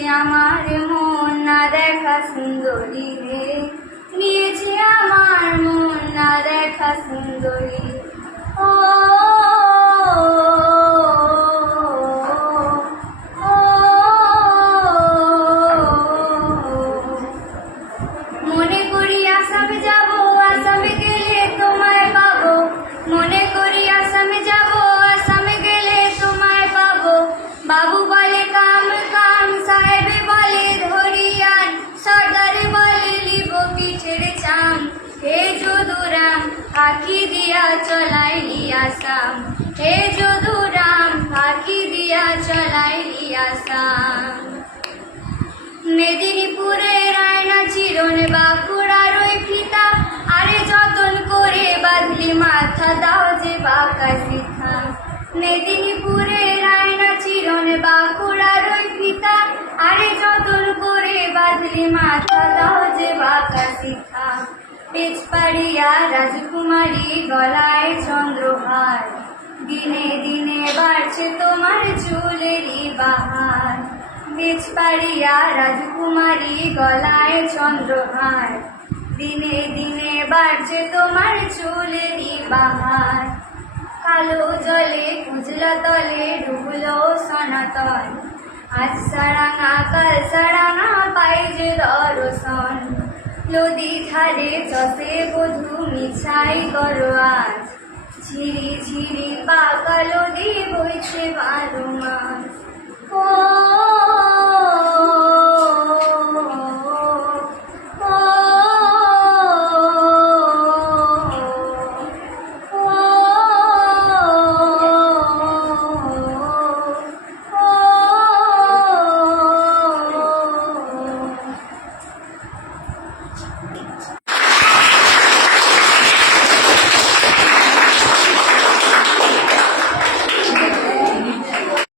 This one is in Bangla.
নিয়েছে আমার মন না দেখা সুন্দরী রে। নিয়েছে আমার মন না দেখা সুন্দরী চাম হে যদুরাম, পাখি দিয়া চলাইলি আসাম। হে যদুরাম, পাখি দিয়া আসাম। মেদিনীপুরে রায়না চিরন বাঁকুড়ার ওই ফিতা। আরে যতন করে বাঁধলি মাথা, দাও যে বাঁকা সিথা। মেদিনীপুরে রায়না চিরন বাঁকুড়ার ওই ফিতা। আরে যতন করে বাঁধলি মাথা, দাও যে বাঁকা সিথা। পেছপাড়িয়া রাজকুমারী গলায় চন্দ্রহার। দিনে দিনে বাড়ছে তোমার চুলেরই বাহার। বীজ পাড়িয়া রাজকুমারী গলায় চন্দ্রহার। দিনে দিনে বাড়ছে তোমার চুলেরই বাহার। কালো জলে কুজলা তলে ডুবলো সনাতন। আজ সারাঙা, কাল সারাঙা পাই যে দর্শন। নদী ধারে চষে বধু মিছাই করো আজ। ঝিরি ঝিরি পাকা নদী বইছে বারো মাস ঠিক আছে